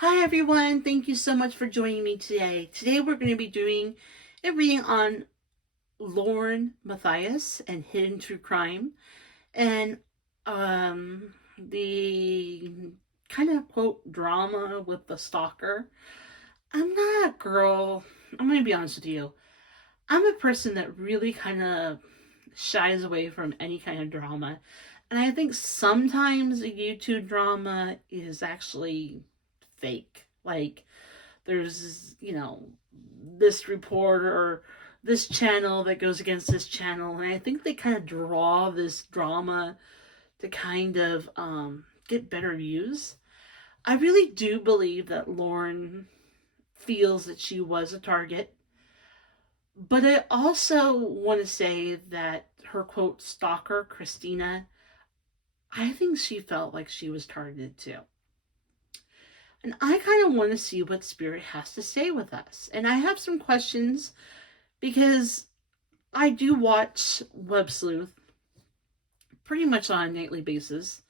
Hi everyone, thank you so much for joining me today. Today we're going to be doing a reading on Lauren Matthias and Hidden True Crime and the kind of quote drama with the stalker. I'm not a girl, I'm going to be honest with you. I'm a person that really kind of shies away from any kind of drama. And I think sometimes a YouTube drama is actually fake. Like, there's, this reporter or this channel that goes against this channel. And I think they kind of draw this drama to kind of get better views. I really do believe that Lauren feels that she was a target. But I also want to say that her quote, stalker, Christina, I think she felt like she was targeted too. And I kind of want to see what Spirit has to say with us. And I have some questions because I do watch Web Sleuth pretty much on a nightly basis.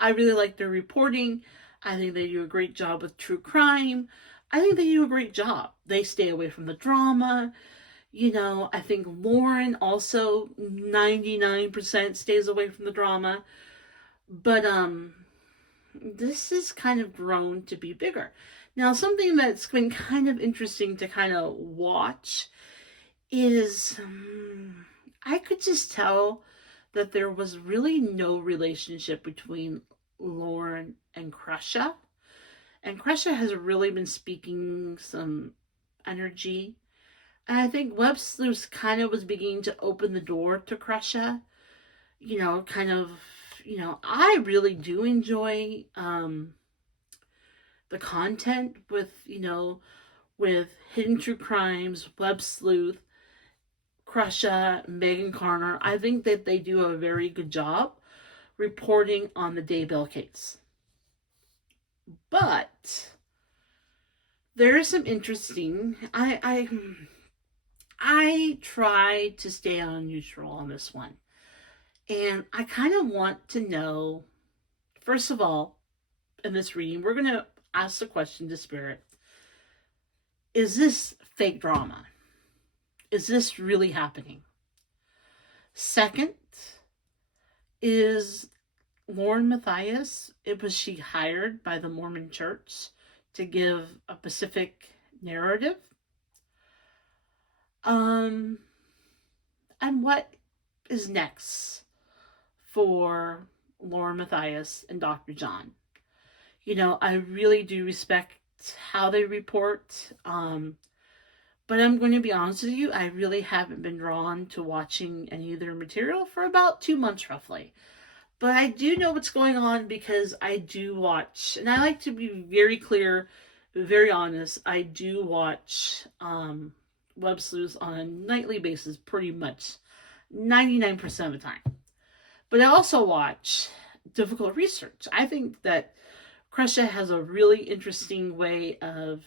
I really like their reporting. I think they do a great job with true crime. I think they do a great job. They stay away from the drama. I think Lauren also 99% stays away from the drama. But this has kind of grown to be bigger. Now, something that's been kind of interesting to kind of watch is I could just tell that there was really no relationship between Lauren and Crusha. And Crusha has really been speaking some energy. And I think Web Sleuth kind of was beginning to open the door to Crusha. I really do enjoy the content with Hidden True Crimes, Web Sleuth, Crusha, Megan Carner. I think that they do a very good job reporting on the Daybell case. But there is some interesting. I try to stay on neutral on this one. And I kind of want to know, first of all, in this reading, we're going to ask the question to Spirit. Is this fake drama? Is this really happening? Second, is Lauren Matthias, was she hired by the Mormon Church to give a specific narrative? And what is next for Lauren Matthias and Dr. John? I really do respect how they report. But I'm going to be honest with you, I really haven't been drawn to watching any of their material for about 2 months roughly. But I do know what's going on because I do watch, and I like to be very clear, very honest. I do watch Web Sleuth on a nightly basis pretty much 99% of the time. But I also watch Difficult Research. I think that Crusha has a really interesting way of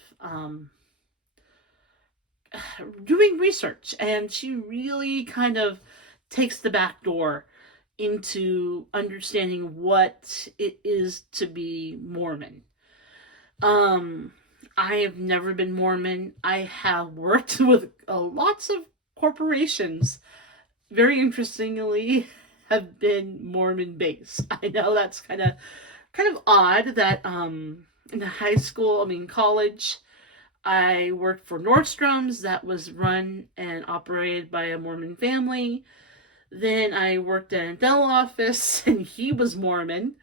doing research, and she really kind of takes the back door into understanding what it is to be Mormon. I have never been Mormon. I have worked with lots of corporations. Very interestingly, have been Mormon based. I know that's kind of odd that in college, I worked for Nordstrom's that was run and operated by a Mormon family. Then I worked at a dental office and he was Mormon.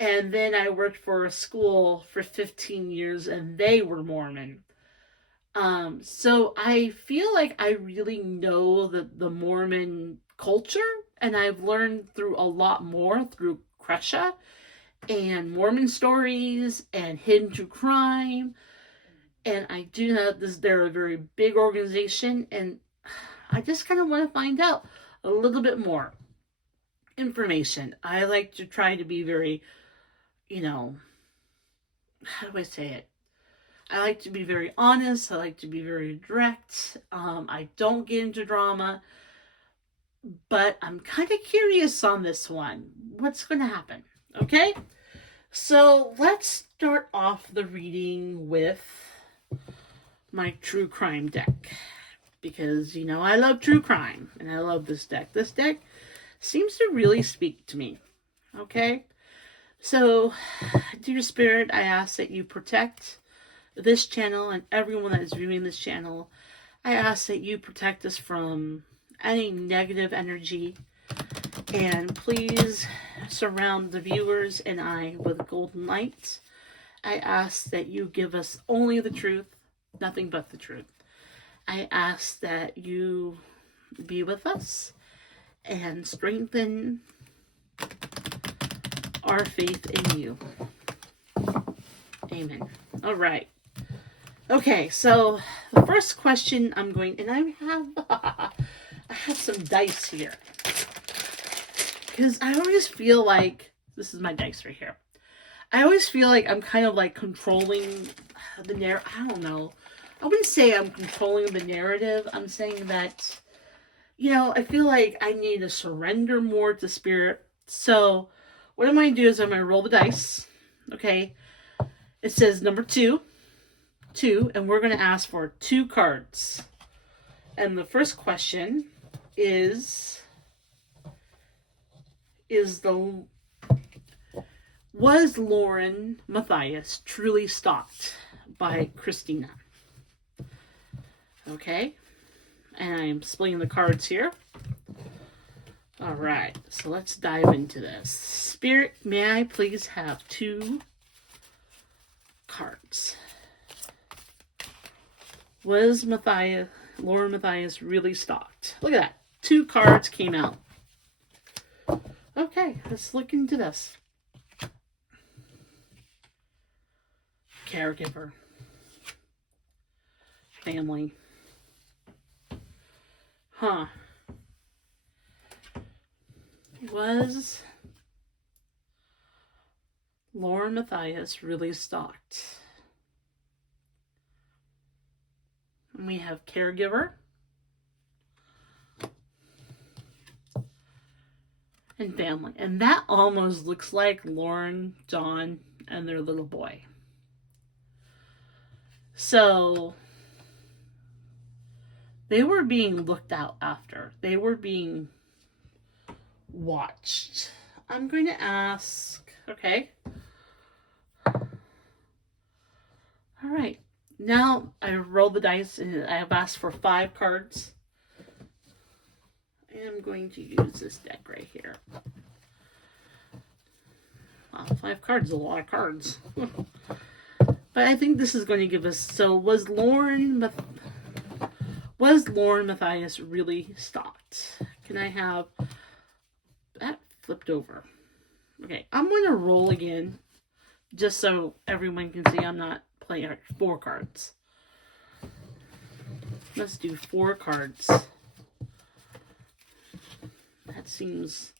And then I worked for a school for 15 years and they were Mormon. So I feel like I really know the Mormon culture, and I've learned through a lot more through Crusha and Mormon stories and Hidden True Crime. And I do know that they're a very big organization, and I just kind of want to find out a little bit more information. I like to try to be very, how do I say it? I like to be very honest. I like to be very direct. I don't get into drama, but I'm kind of curious on this one. What's going to happen? Okay? So let's start off the reading with my true crime deck. Because, you know, I love true crime and I love this deck. This deck seems to really speak to me. Okay? So, dear Spirit, I ask that you protect this channel and everyone that is viewing this channel. I ask that you protect us from any negative energy. And please surround the viewers and I with golden light. I ask that you give us only the truth, nothing but the truth. I ask that you be with us and strengthen our faith in you. Amen. All right. Okay, so the first question I'm going, and I have some dice here. Because I always feel like, this is my dice right here. I always feel like I'm kind of like controlling the narrative. I don't know. I wouldn't say I'm controlling the narrative. I'm saying that, you know, I feel like I need to surrender more to Spirit. So what I'm going to do is I'm going to roll the dice. Okay. It says number 2, and we're going to ask for 2 cards. And the first question is was Lauren Matthias truly stalked by Christina? Okay. And I'm splitting the cards here. All right. So let's dive into this. Spirit, may I please have 2 cards? Was Lauren Matthias really stalked? Look at that. 2 cards came out. Okay, let's look into this. Caregiver. Family. Huh. Was Lauren Matthias really stalked? And we have caregiver. And family. And that almost looks like Lauren, John, and their little boy. So they were being looked out after. They were being watched. I'm going to ask, okay. All right. Now I roll the dice and I have asked for 5 cards. I am going to use this deck right here. Wow, 5 cards is a lot of cards. But I think this is going to give us, so was Lauren Matthias really stalked? Can I have that flipped over? Okay, I'm going to roll again, just so everyone can see I'm not playing 4 cards. Let's do 4 cards. That seems...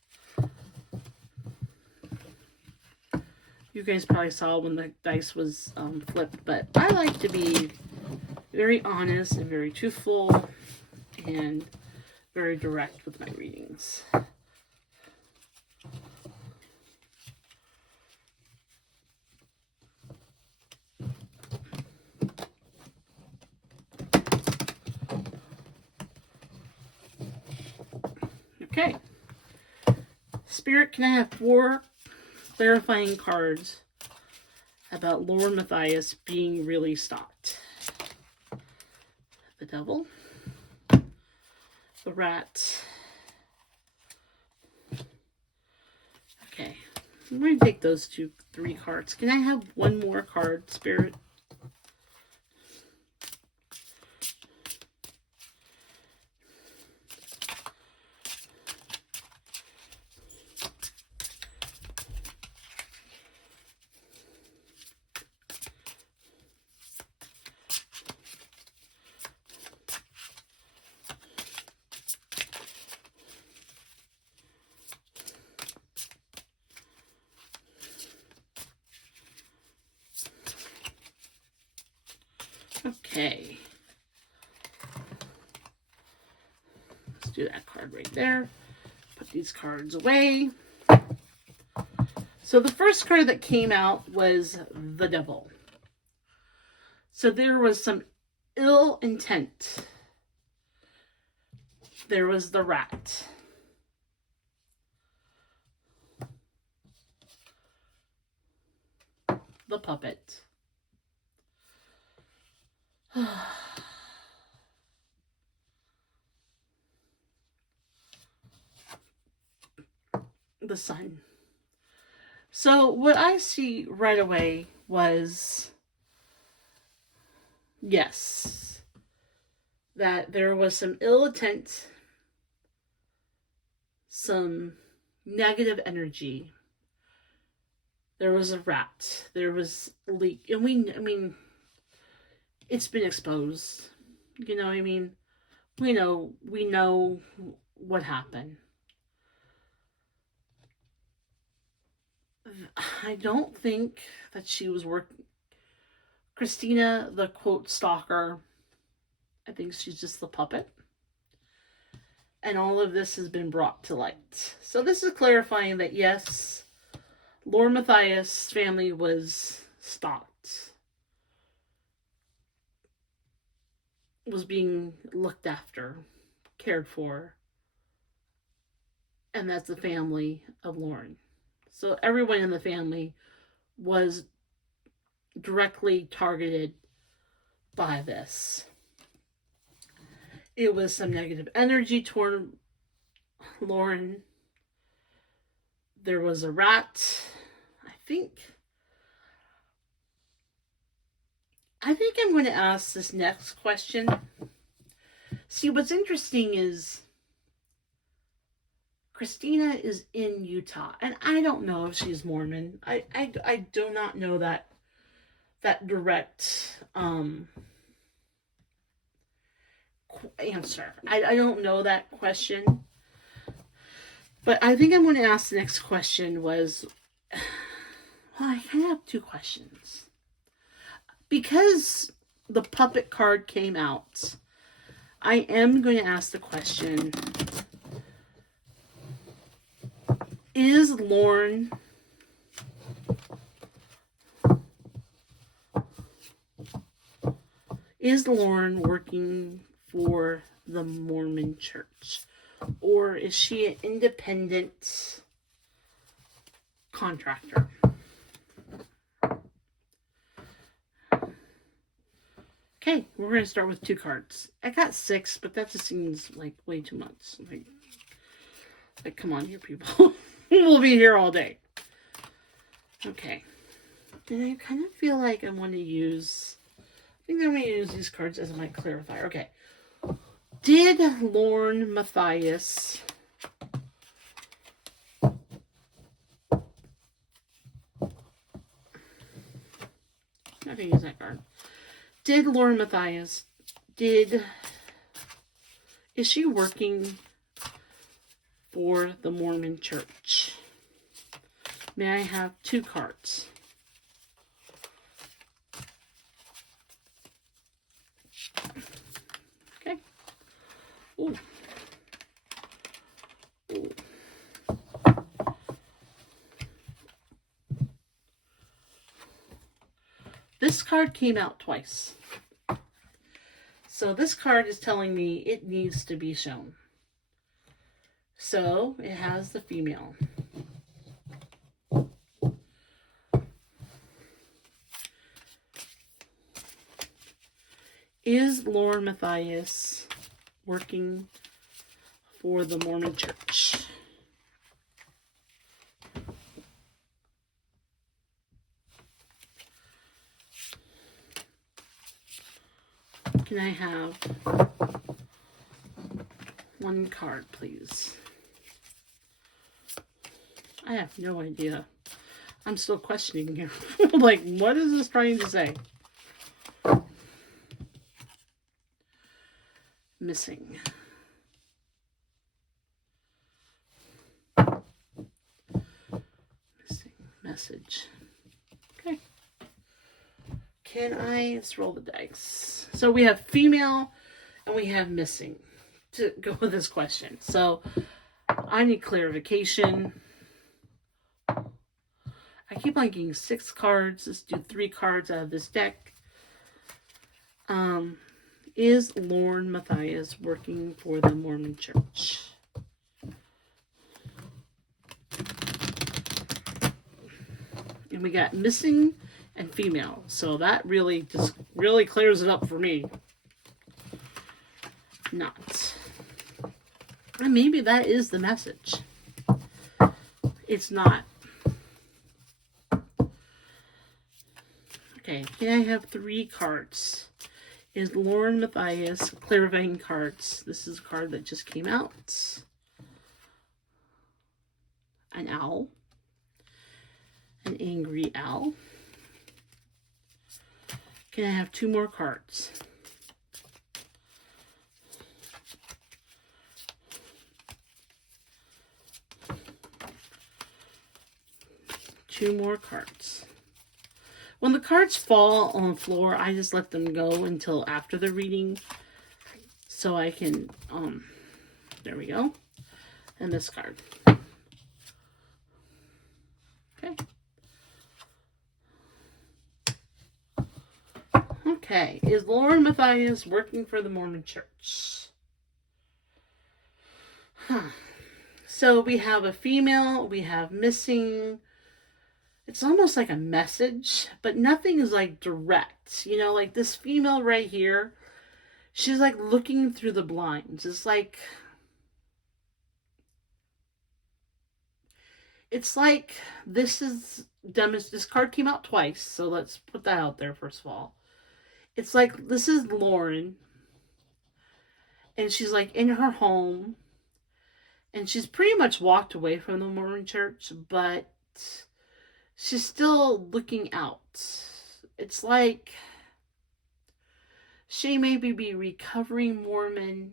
You guys probably saw when the dice was flipped, but I like to be very honest and very truthful and very direct with my readings. Okay. Spirit, can I have 4 clarifying cards about Lauren Matthias being really stalked? The devil, the rat. Okay, I'm going to take those 3 cards. Can I have 1 more card, Spirit? Okay. Let's do that card right there. Put these cards away. So the first card that came out was the Devil. So there was some ill intent. There was the Rat. The Puppet. The Sun. So what I see right away was, yes, that there was some ill intent, some negative energy. There was a rat. There was a leak. And I mean, it's been exposed. You know what I mean? We know what happened. I don't think that she was working. Christina, the quote stalker, I think she's just the puppet. And all of this has been brought to light. So this is clarifying that yes, Lauren Matthias' family was stalked. Was being looked after, cared for. And that's the family of Lauren. So everyone in the family was directly targeted by this. It was some negative energy toward Lauren. There was a rat. I think I'm going to ask this next question. See, what's interesting is Christina is in Utah, and I don't know if she's Mormon. I do not know that direct answer. I don't know that question. But I think I'm going to ask the next question was, well, I kind of have two questions. Because the puppet card came out, I am going to ask the question, is Lauren working for the Mormon Church? Or is she an independent contractor? Okay, we're going to start with 2 cards. I got 6, but that just seems like way too much. Like come on here, people. We'll be here all day. Okay. And I kind of feel like I want to use... I think I'm going to use these cards as my clarifier. Okay. Did Lauren Matthias I'm going to use that card. Did Lauren Matthias, is she working for the Mormon Church? May I have 2 cards? Okay. Ooh. Ooh. This card came out twice. So this card is telling me it needs to be shown. So it has the female. Is Lauren Matthias working for the Mormon Church? Can I have 1 card, please? I have no idea. I'm still questioning here. Like, what is this trying to say? Missing. Missing message. Okay. Let's roll the dice. So we have female and we have missing to go with this question. So I need clarification. keep on getting 6 cards. Let's do 3 cards out of this deck. Is Lauren Matthias working for the Mormon Church? And we got missing and female. So that really clears it up for me. Not. And maybe that is the message. It's not. Okay, can I have 3 cards? Is Lauren Matthias clarifying cards? This is a card that just came out. An owl. An angry owl. Can I have 2 more cards? Two more cards. When the cards fall on the floor, I just let them go until after the reading. So I can, there we go. And this card. Okay. Okay. Is Lauren Matthias working for the Mormon Church? So we have a female, we have missing. It's almost like a message, but nothing is like direct. You know, like this female right here, she's like looking through the blinds. It's like this card came out twice, so let's put that out there first of all. It's like this is Lauren, and she's like in her home, and she's pretty much walked away from the Mormon Church, but she's still looking out. It's like she may be recovering Mormon,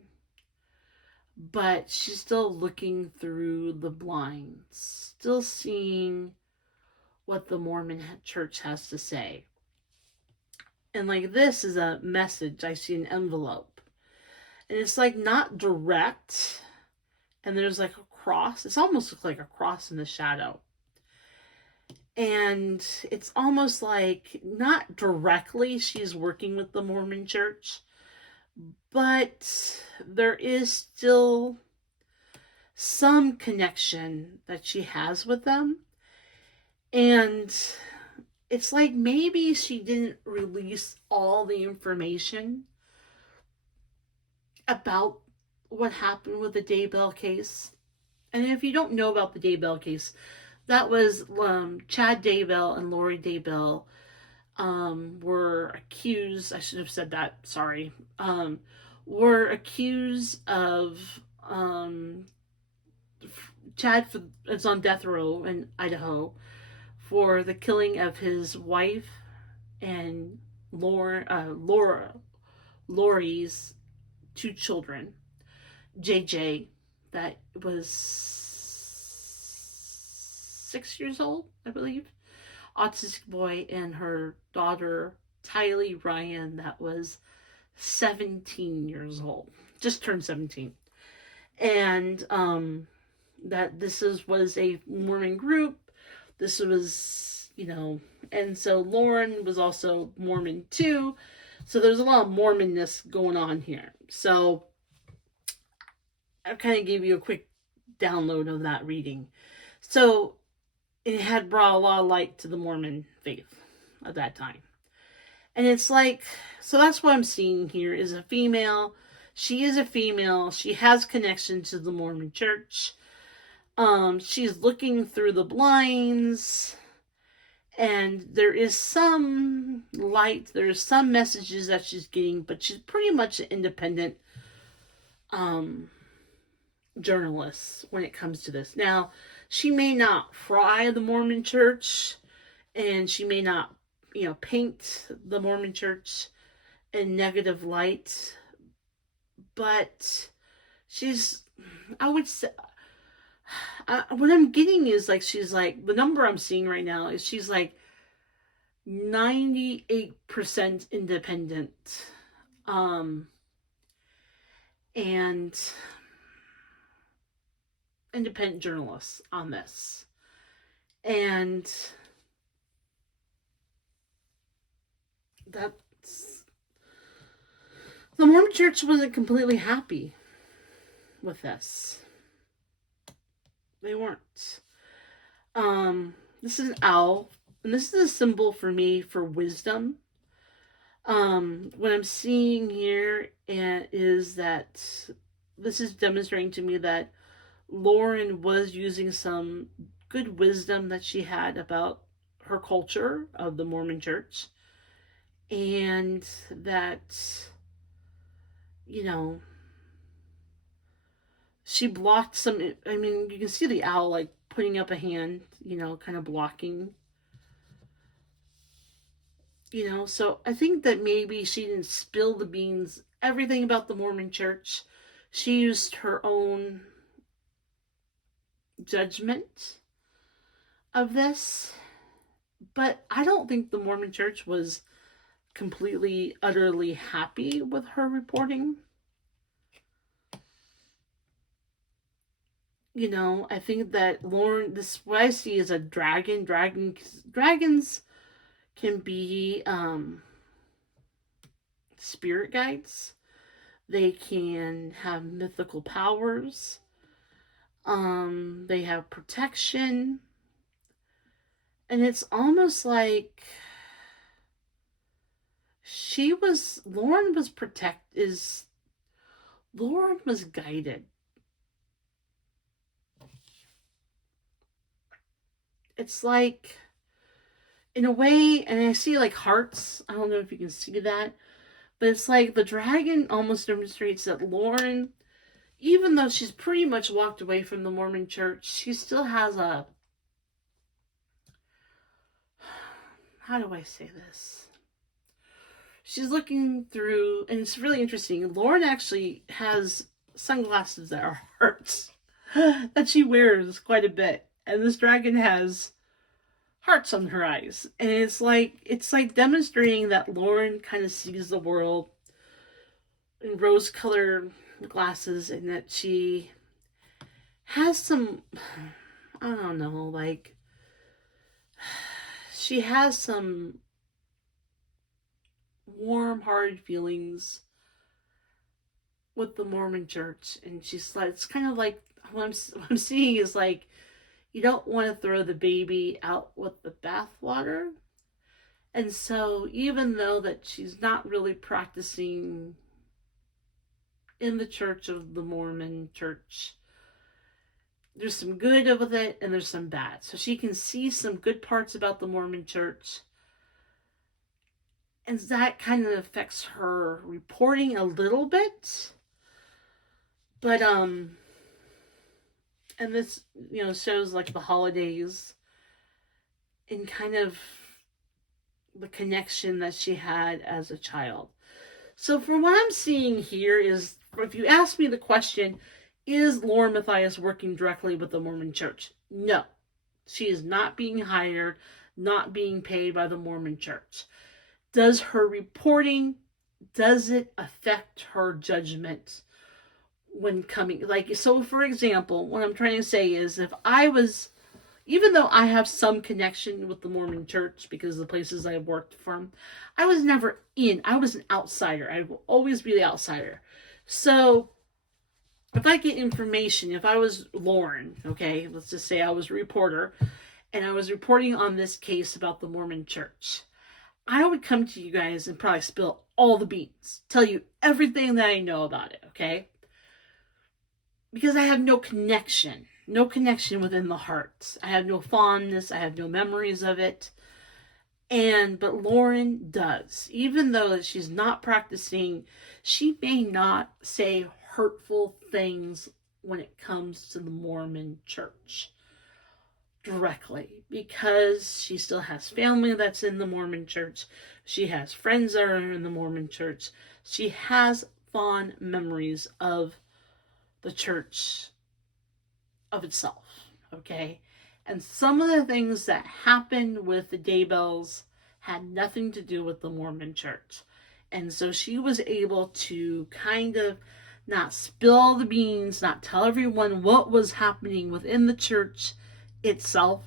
but she's still looking through the blinds, still seeing what the Mormon Church has to say. And like this is a message. I see an envelope. And it's like not direct. And there's like a cross. It almost looks like a cross in the shadow. And it's almost like not directly she's working with the Mormon Church, but there is still some connection that she has with them. And it's like maybe she didn't release all the information about what happened with the Daybell case. And if you don't know about the Daybell case, that was Chad Daybell and Lori Daybell were accused, I should have said that, sorry, were accused of, Chad is on death row in Idaho for the killing of his wife and Lori's 2 children, JJ, that was 6 years old, I believe, autistic boy, and her daughter, Tylee Ryan, that was 17 years old, just turned 17. And that this was a Mormon group. This was, you know, and so Lauren was also Mormon too. So there's a lot of Mormonness going on here. So I kind of gave you a quick download of that reading. So it had brought a lot of light to the Mormon faith at that time. And it's like, so that's what I'm seeing here is a female. She is a female. She has connection to the Mormon Church. She's looking through the blinds, and there is some light, there's some messages that she's getting, but she's pretty much an independent journalist when it comes to this. Now, she may not fry the Mormon Church, and she may not, you know, paint the Mormon Church in negative light, but she's, I would say, what I'm getting is like she's like, the number I'm seeing right now is she's like 98% independent, and independent journalists on this. And that's the Mormon Church wasn't completely happy with this. They weren't. This is an owl, and this is a symbol for me for wisdom. What I'm seeing here is that this is demonstrating to me that Lauren was using some good wisdom that she had about her culture of the Mormon Church, and that, you know, she blocked some. I mean, you can see the owl like putting up a hand, kind of blocking. So I think that maybe she didn't spill the beans, everything about the Mormon Church. She used her own judgment of this. But I don't think the Mormon Church was completely, utterly happy with her reporting. I think that Lauren, this what I see is a dragon. Dragons can be spirit guides. They can have mythical powers. They have protection. And it's almost like Lauren was guided. It's like, in a way, and I see like hearts. I don't know if you can see that, but it's like the dragon almost demonstrates that Lauren, even though she's pretty much walked away from the Mormon Church, she still has how do I say this? She's looking through, and it's really interesting. Lauren actually has sunglasses that are hearts that she wears quite a bit, and this dragon has hearts on her eyes, and it's like demonstrating that Lauren kind of sees the world in rose-colored glasses, and that she has some, I don't know, like she has some warm-hearted feelings with the Mormon Church, and she's like, it's kind of like what I'm seeing is like, you don't want to throw the baby out with the bathwater. And so even though that she's not really practicing in the church of the Mormon Church, there's some good with it and there's some bad. So she can see some good parts about the Mormon Church, and that kind of affects her reporting a little bit. But and this shows like the holidays and kind of the connection that she had as a child. So from what I'm seeing here is, if you ask me the question, is Lauren Matthias working directly with the Mormon Church? No. She is not being hired, not being paid by the Mormon Church. Does her reporting, does it affect her judgment when coming? Like, so for example, what I'm trying to say is, if I was, even though I have some connection with the Mormon Church because of the places I've worked from, I was never in. I was an outsider. I will always be the outsider. So if I get information, if I was Lauren, okay, let's just say I was a reporter, and I was reporting on this case about the Mormon Church, I would come to you guys and probably spill all the beans, tell you everything that I know about it, okay? Because I have no connection within the heart. I have no fondness, I have no memories of it. But Lauren does. Even though she's not practicing, she may not say hurtful things when it comes to the Mormon Church directly, because she still has family that's in the Mormon Church. She has friends that are in the Mormon Church. She has fond memories of the church of itself, okay? And some of the things that happened with the Daybells had nothing to do with the Mormon Church. And so she was able to kind of not spill the beans, not tell everyone what was happening within the church itself,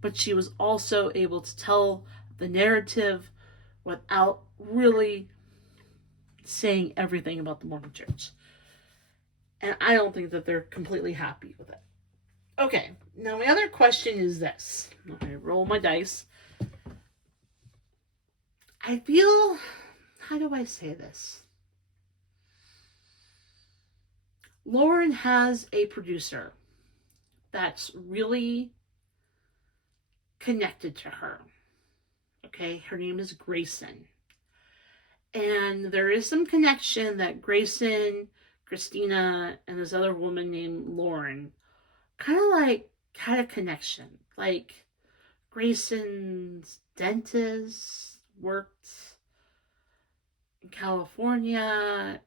but she was also able to tell the narrative without really saying everything about the Mormon church. And I don't think that they're completely happy with it. Okay, now my other question is this. Okay, roll my dice. I feel, how do I say this? Lauren has a producer that's really connected to her. Okay, her name is Grayson. And there is some connection that Grayson, Christina, and this other woman named Lauren kind of like had a connection. Like Grayson's dentist worked in California.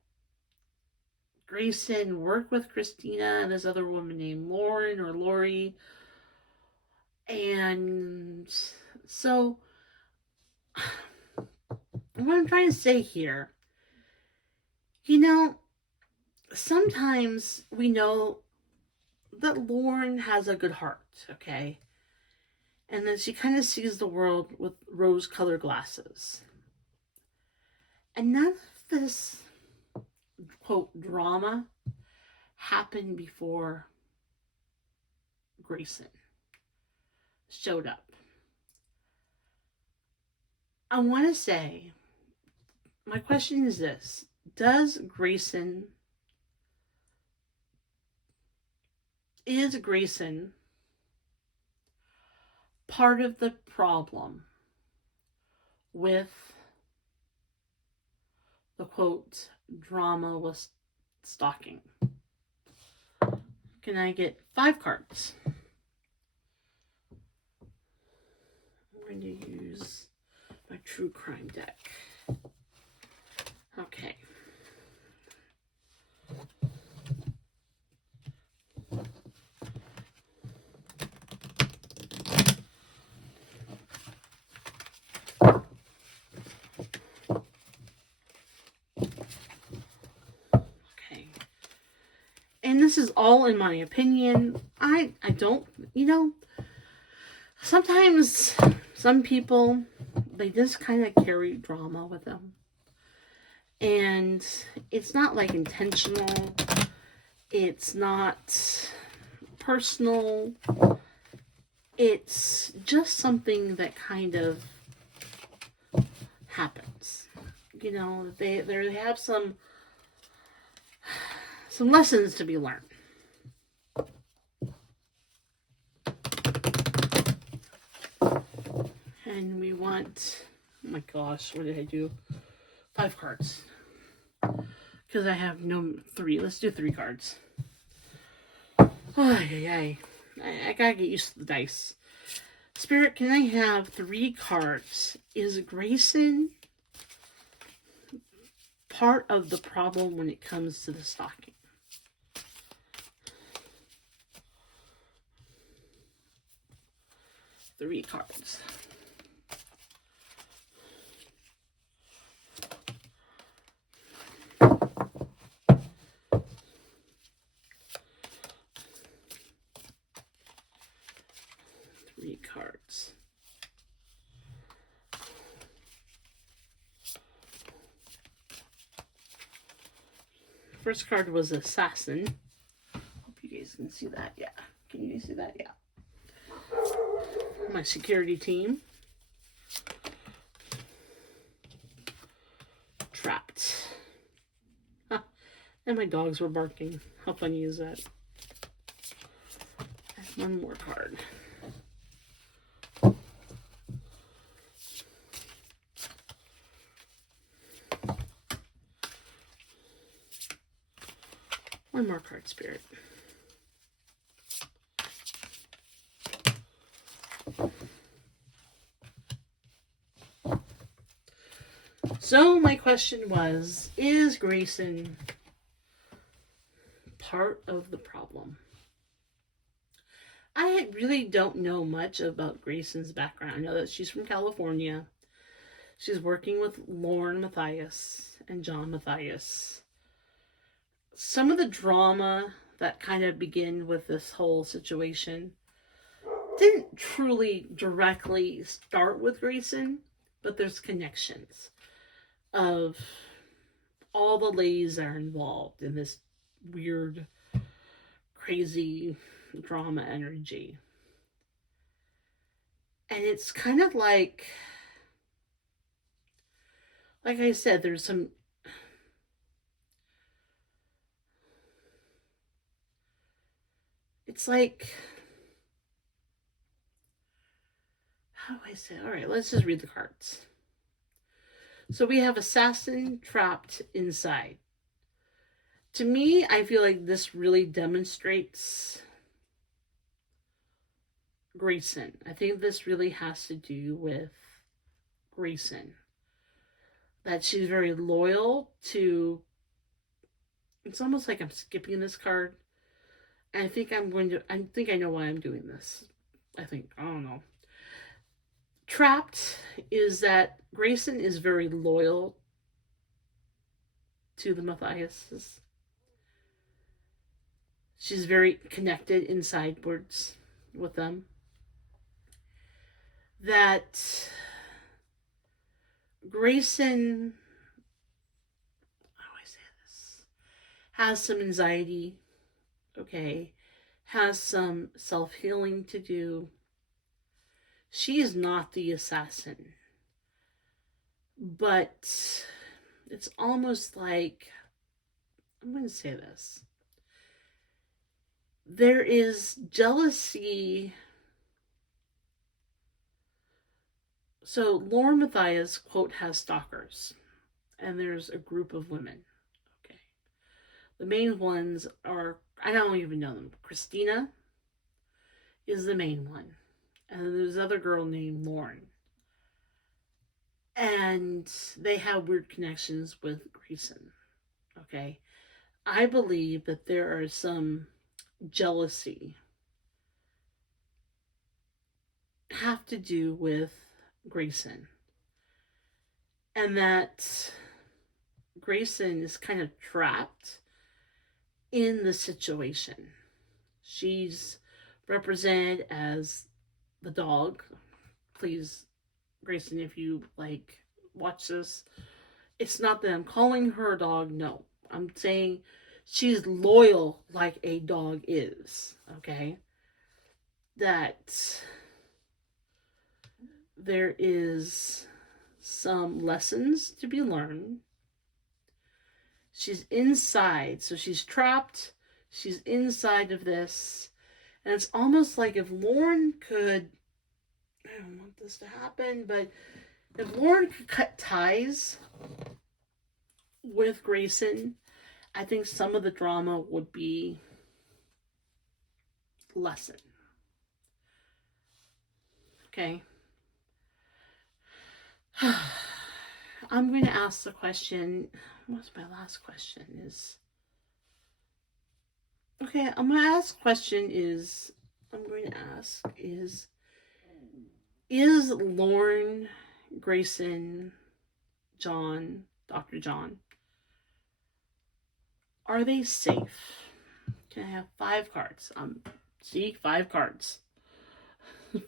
Grayson worked with Christina and this other woman named Lauren or Lori. And so, what I'm trying to say here, sometimes we know that Lauren has a good heart, okay? And then she kind of sees the world with rose-colored glasses. And none of this, quote, drama happened before Grayson showed up. I want to say, my question is this. Is Grayson part of the problem with the, quote, drama with stalking? Can I get 5 cards? I'm going to use my true crime deck. Okay. And this is all in my opinion. I don't, sometimes some people, they just kind of carry drama with them. And it's not like intentional. It's not personal. It's just something that kind of happens. They have some lessons to be learned. And we want, oh my gosh, what did I do? 5 cards. Because I have no 3. Let's do 3 cards. I gotta get used to the dice. Spirit, can I have 3 cards? Is Grayson part of the problem when it comes to the stalking? Three cards. Cards. First card was Assassin. Hope you guys can see that. Yeah. Can you see that? Yeah. My security team. Trapped. Huh. And my dogs were barking. How funny is that? And one more card. One more card, Spirit. So my question was, is Grayson part of the problem? I really don't know much about Grayson's background. I know that she's from California. She's working with Lauren Matthias and John Matthias. Some of the drama that kind of began with this whole situation didn't truly directly start with Grayson. but there's connections of all the ladies that are involved in this weird, crazy drama energy. And it's kind of like I said, there's some, it's like, how do I say? All right, let's just read the cards. So we have assassin trapped inside. To me, I feel like this really demonstrates Grayson. I think this really has to do with Grayson. That she's very loyal to. It's almost like I'm skipping this card. And I think I know why I'm doing this. I don't know. Trapped is that Grayson is very loyal to the Matthiases. She's very connected insidewards with them. That Grayson, how do I say this, has some anxiety, okay, has some self-healing to do. She is not the assassin. But it's almost like, I'm going to say this. There is jealousy. So Lauren Matthias, quote, has stalkers. And there's a group of women. Okay. The main ones are, I don't even know them. Christina is the main one. And then there's another girl named Lauren. And they have weird connections with Grayson. Okay. I believe that there are some jealousy have to do with Grayson. And that Grayson is kind of trapped in the situation. She's represented as the dog. Please, Grayson, if you watch this, it's not that I'm calling her a dog. No, I'm saying she's loyal like a dog is. Okay, that there is some lessons to be learned. She's inside, so she's trapped. She's inside of this, and it's almost like if Lauren could, I don't want this to happen, but if Lauren could cut ties with Grayson, I think some of the drama would be lessened. Okay. I'm going to ask the question. What's my last question? I'm going to ask question is, is Lauren, Grayson, John, Dr. John, are they safe? Can I have 5 cards? See, 5 cards.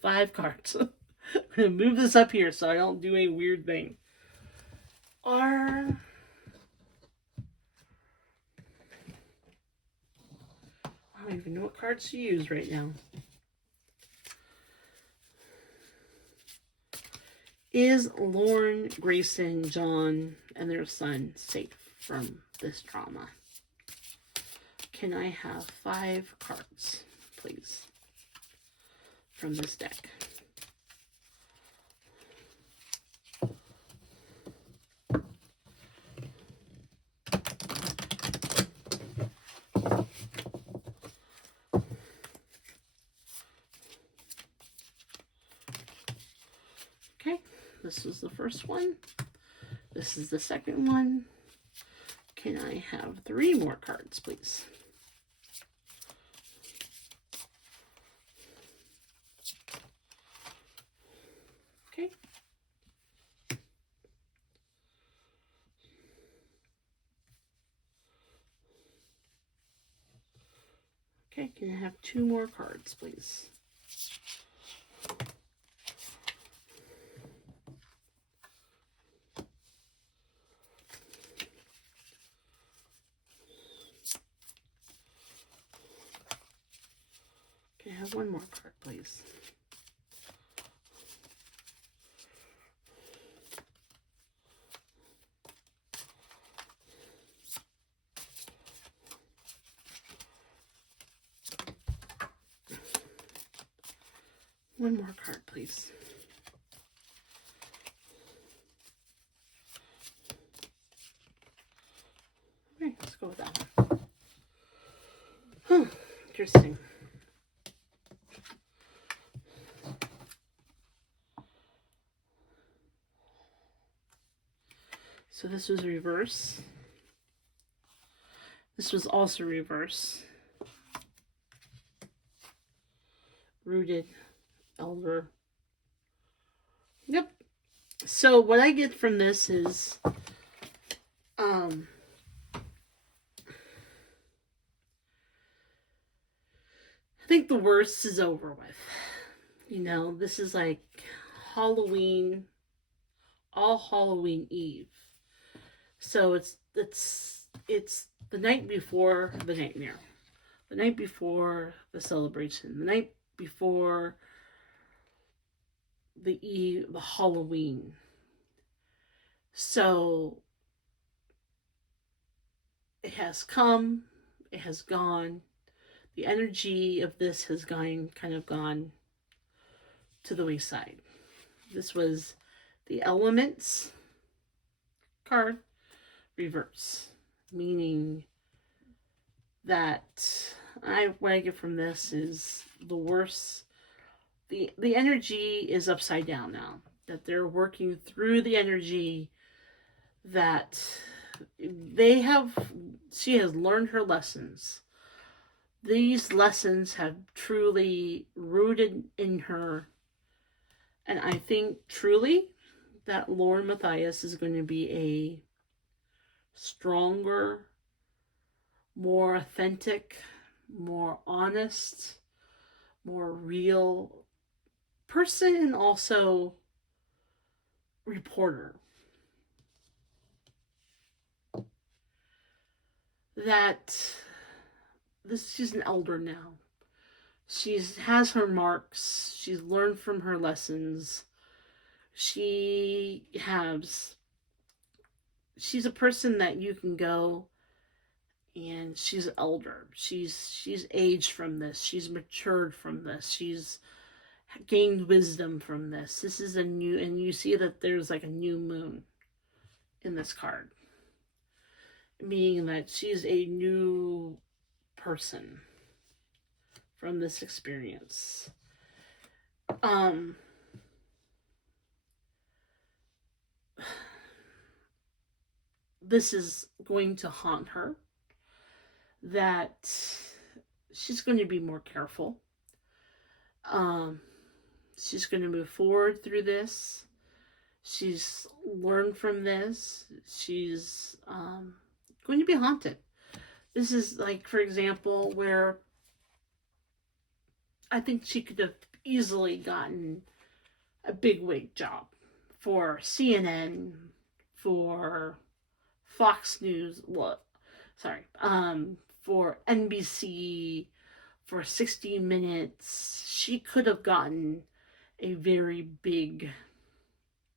5 cards. I'm going to move this up here so I don't do any weird thing. I don't even know what cards to use right now. Is Lauren, Grayson, John, and their son safe from this drama? Can I have 5 cards, please, from this deck? Okay, this is the first one. This is the second one. Can I have 3 more cards, please? Okay. Okay, can I have 2 more cards, please? one more card, please. One more card, please. Okay, let's go with that one. Interesting. So this was reverse. This was also reverse. Rooted, elder. Yep. So what I get from this is, I think the worst is over with. You know, this is like Halloween, all Halloween Eve. So it's the night before the nightmare, the night before the celebration, the night before the Halloween. So it has come, it has gone. The energy of this has kind of gone to the wayside. This was the elements card reverse, meaning that what I get from this is the worst. The energy is upside down now. That they're working through the energy that she has learned her lessons. These lessons have truly rooted in her. And I think truly that Lauren Matthias is going to be a stronger, more authentic, more honest, more real person, and also reporter. That she's an elder now. She has her marks. She's learned from her lessons. She's a person that you can go, and she's an elder. She's aged from this. She's matured from this. She's gained wisdom from this. This is and you see that there's like a new moon in this card, meaning that she's a new person from this experience. This is going to haunt her, that she's going to be more careful. She's going to move forward through this. She's learned from this. She's going to be haunted. This is like, for example, where I think she could have easily gotten a big wig job for CNN, for Fox News, for NBC, for 60 Minutes. She could have gotten a very big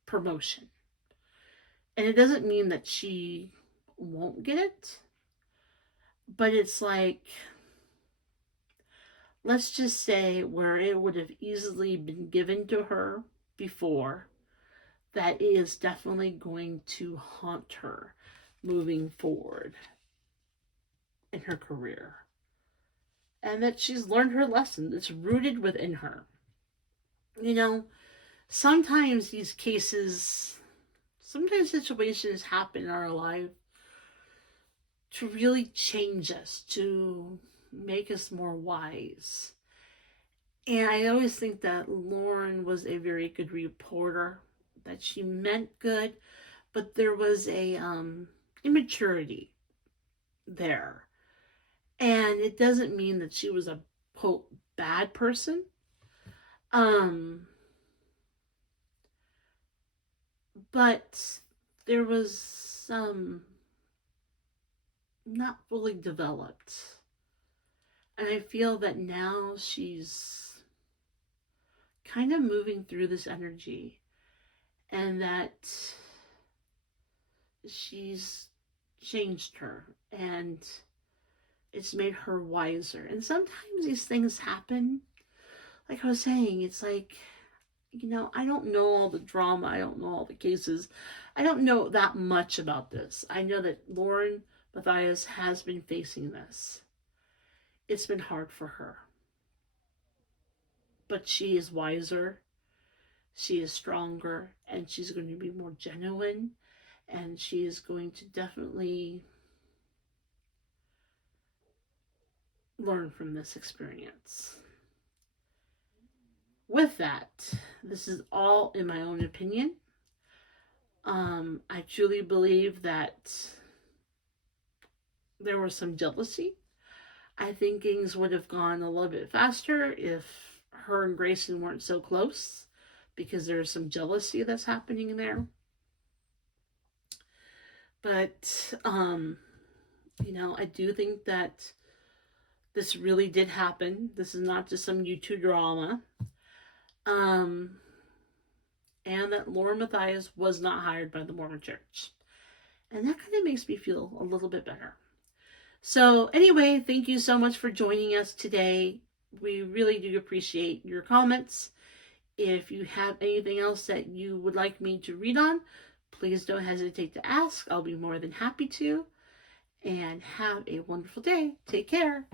promotion. And it doesn't mean that she won't get it, but it's like, let's just say where it would have easily been given to her before, that is definitely going to haunt her moving forward in her career. And that she's learned her lesson. It's rooted within her. You know, sometimes situations happen in our life to really change us, to make us more wise. And I always think that Lauren was a very good reporter, that she meant good, but there was a immaturity there. And it doesn't mean that she was a, quote, bad person. But there was some not fully developed. And I feel that now she's kind of moving through this energy, and that she's changed her, and it's made her wiser. And sometimes these things happen. Like I was saying, it's like, I don't know all the drama. I don't know all the cases. I don't know that much about this. I know that Lauren Matthias has been facing this. It's been hard for her. But she is wiser. She is stronger. And she's going to be more genuine. And she is going to definitely learn from this experience. With that, this is all in my own opinion. I truly believe that there was some jealousy. I think things would have gone a little bit faster if her and Grayson weren't so close, because there's some jealousy that's happening there. But, I do think that this really did happen. This is not just some YouTube drama. And that Lauren Matthias was not hired by the Mormon Church. And that kind of makes me feel a little bit better. So anyway, thank you so much for joining us today. We really do appreciate your comments. If you have anything else that you would like me to read on, please don't hesitate to ask. I'll be more than happy to. And have a wonderful day. Take care.